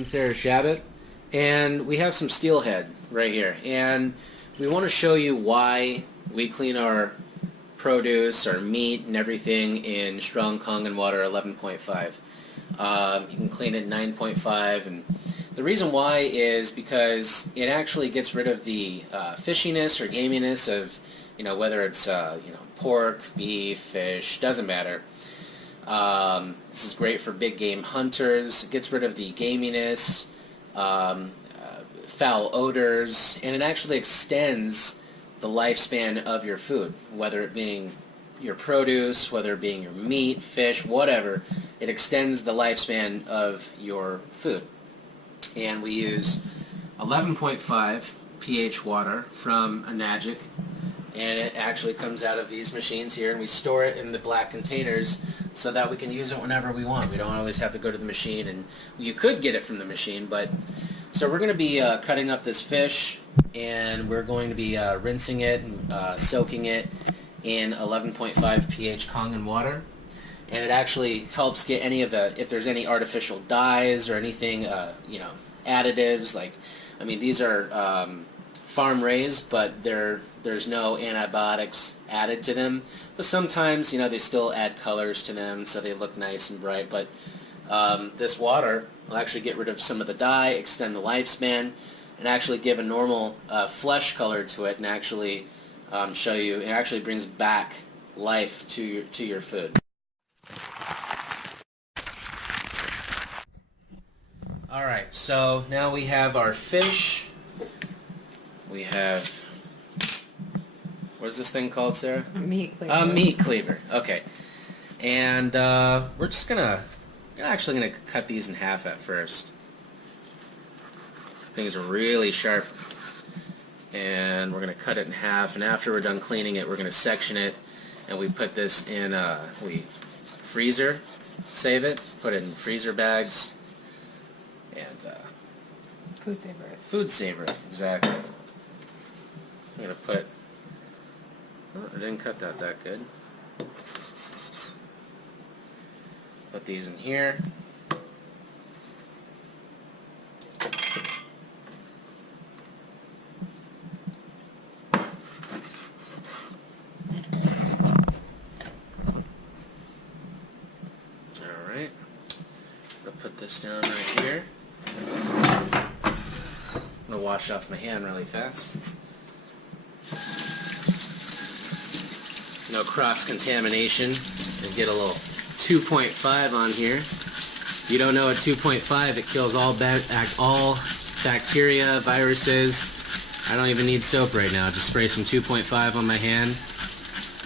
and Sarah Shabbat, and we have some steelhead right here, and we want to show you why we clean our produce, our meat, and everything in strong Kangen water 11.5. You can clean it 9.5, and the reason why is because it actually gets rid of the fishiness or gaminess of, whether it's pork, beef, fish, doesn't matter. This is great for big game hunters. It gets rid of the gaminess, foul odors, and it actually extends the lifespan of your food, whether it being your produce, whether it being your meat, fish, whatever. It extends the lifespan of your food. And we use 11.5 pH water from Enagic, and it actually comes out of these machines here, and we store it in the black containers so that we can use it whenever we want. We don't always have to go to the machine, and you could get it from the machine, but so we're going to be cutting up this fish, and we're going to be rinsing it and soaking it in 11.5 pH Kangen water, and it actually helps get any of the, if there's any artificial dyes or anything, additives, like, these are farm raised, but there's no antibiotics added to them, but sometimes they still add colors to them so they look nice and bright. But this water will actually get rid of some of the dye, extend the lifespan, and actually give a normal flesh color to it, and actually show you it actually brings back life to your food. Alright, so now we have our fish. We have, what is this thing called, Sarah? A meat cleaver. A meat cleaver, okay. And we're actually gonna cut these in half at first. Things are really sharp. And we're gonna cut it in half, and after we're done cleaning it, we're gonna section it, and we put this in, we freezer, save it, put it in freezer bags, and food saver. Food saver, exactly. I'm gonna put, oh, I didn't cut that good. Put these in here. Alright. I'll put this down right here. I'm going to wash off my hand really fast. No cross-contamination. And get a little 2.5 on here. If you don't know what 2.5, it kills all bacteria, viruses. I don't even need soap right now. Just spray some 2.5 on my hand.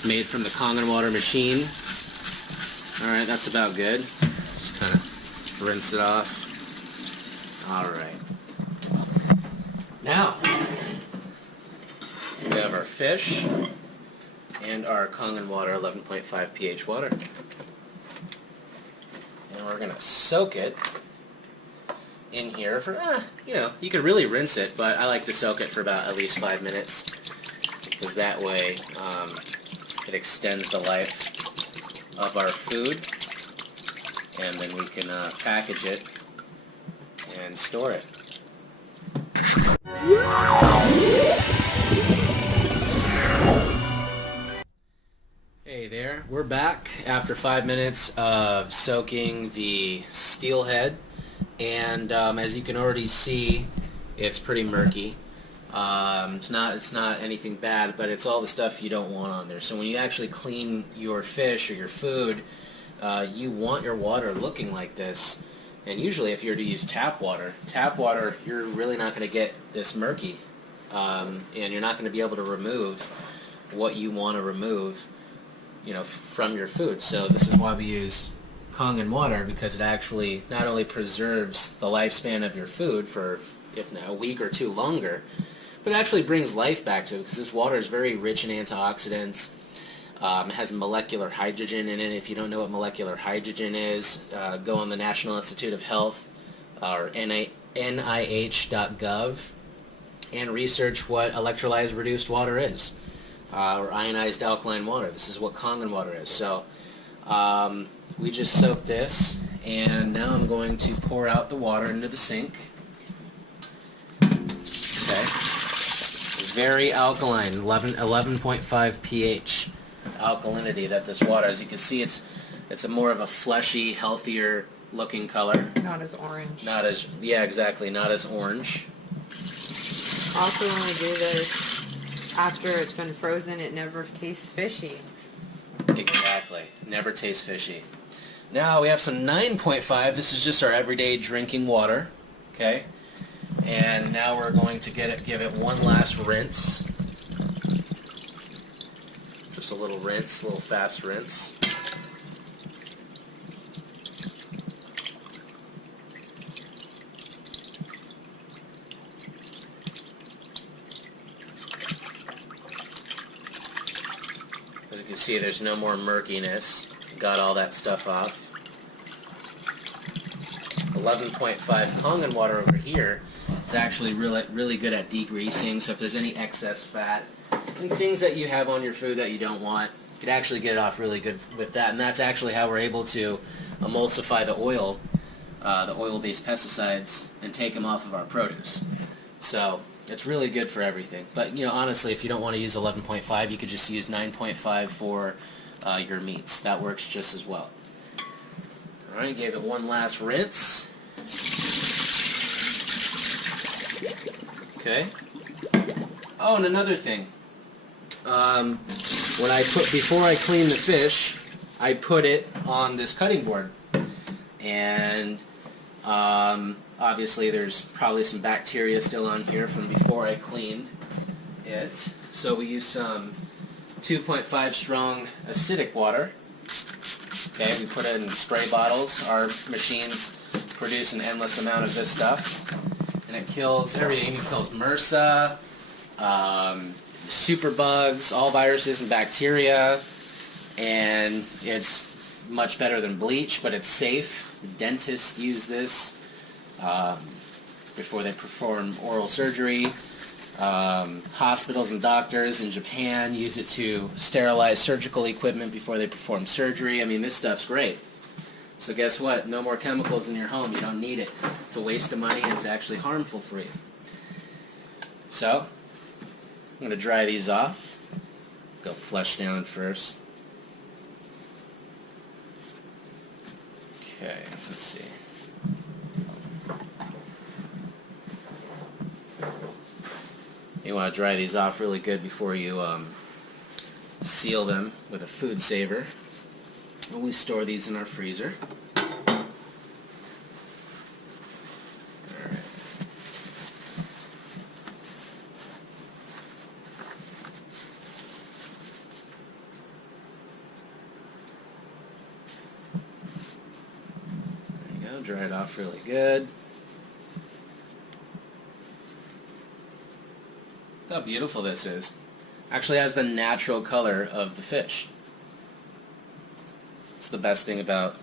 Made from the Kangen water machine. Alright, that's about good. Just kind of rinse it off. Alright. Now, we have our fish and our Kangen water, 11.5 pH water. And we're going to soak it in here for, you could really rinse it, but I like to soak it for about at least 5 minutes, because that way it extends the life of our food, and then we can package it and store it. Hey there, we're back after 5 minutes of soaking the steelhead, and as you can already see, it's pretty murky. It's not anything bad, but it's all the stuff you don't want on there. So when you actually clean your fish or your food, you want your water looking like this. And usually if you're to use tap water, you're really not going to get this murky. And you're not going to be able to remove what you want to remove, from your food. So this is why we use Kangen water, because it actually not only preserves the lifespan of your food for, if not a week or two longer, but it actually brings life back to it, because this water is very rich in antioxidants. It has molecular hydrogen in it. If you don't know what molecular hydrogen is, go on the National Institute of Health or NIH.gov and research what electrolyzed reduced water is, or ionized alkaline water. This is what Kangen water is. So we just soak this, And now I'm going to pour out the water into the sink. Okay. Very alkaline, 11.5 pH alkalinity that this water. As you can see, it's a more of a fleshy, healthier looking color. Not as orange. Not as, yeah, exactly, not as orange. Also, when we do this after it's been frozen, it never tastes fishy. Exactly, never tastes fishy. Now we have some 9.5. This is just our everyday drinking water. Okay. And now we're going to give it one last rinse. Just a little rinse, a little fast rinse. As you can see, there's no more murkiness. Got all that stuff off. 11.5 Kangen water over here is actually really good at degreasing. So if there's any excess fat and things that you have on your food that you don't want, you can actually get it off really good with that. And that's actually how we're able to emulsify the oil-based pesticides, and take them off of our produce. So it's really good for everything. But honestly, if you don't want to use 11.5, you could just use 9.5 for your meats. That works just as well. All right, gave it one last rinse. Okay. Oh, and another thing. Before I clean the fish, I put it on this cutting board, and obviously there's probably some bacteria still on here from before I cleaned it. So we use some 2.5 strong acidic water. Okay, we put it in spray bottles. Our machines produce an endless amount of this stuff, and it kills everything. It kills MRSA, superbugs, all viruses and bacteria, and it's much better than bleach, but it's safe. Dentists use this before they perform oral surgery. Hospitals and doctors in Japan use it to sterilize surgical equipment before they perform surgery. I mean, this stuff's great. So guess what? No more chemicals in your home. You don't need it. It's a waste of money, and it's actually harmful for you. So I'm going to dry these off. Go flush down first. Okay, let's see. You want to dry these off really good before you seal them with a food saver. And we store these in our freezer. Alright. There you go, dry it off really good. Look how beautiful this is. Actually has the natural color of the fish. It's the best thing about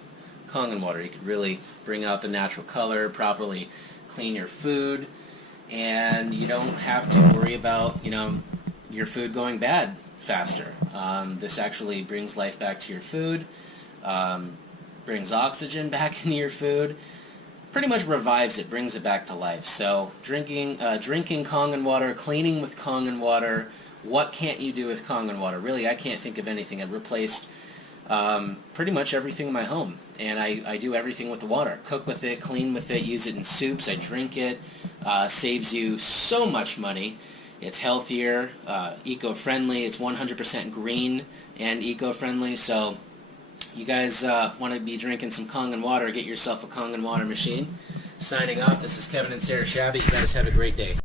Kangen water. You can really bring out the natural color, properly clean your food, and you don't have to worry about, your food going bad faster. This actually brings life back to your food, brings oxygen back into your food, pretty much revives it, brings it back to life. So drinking Kangen water, cleaning with Kangen water, what can't you do with Kangen water? Really, I can't think of anything. I've replaced pretty much everything in my home, and I do everything with the water. Cook with it, clean with it, use it in soups, I drink it. Saves you so much money. It's healthier, eco-friendly, it's 100% green and eco-friendly, so you guys want to be drinking some Kangen water, get yourself a Kangen water machine. Signing off, this is Kevin and Sarah Shabby. You guys have a great day.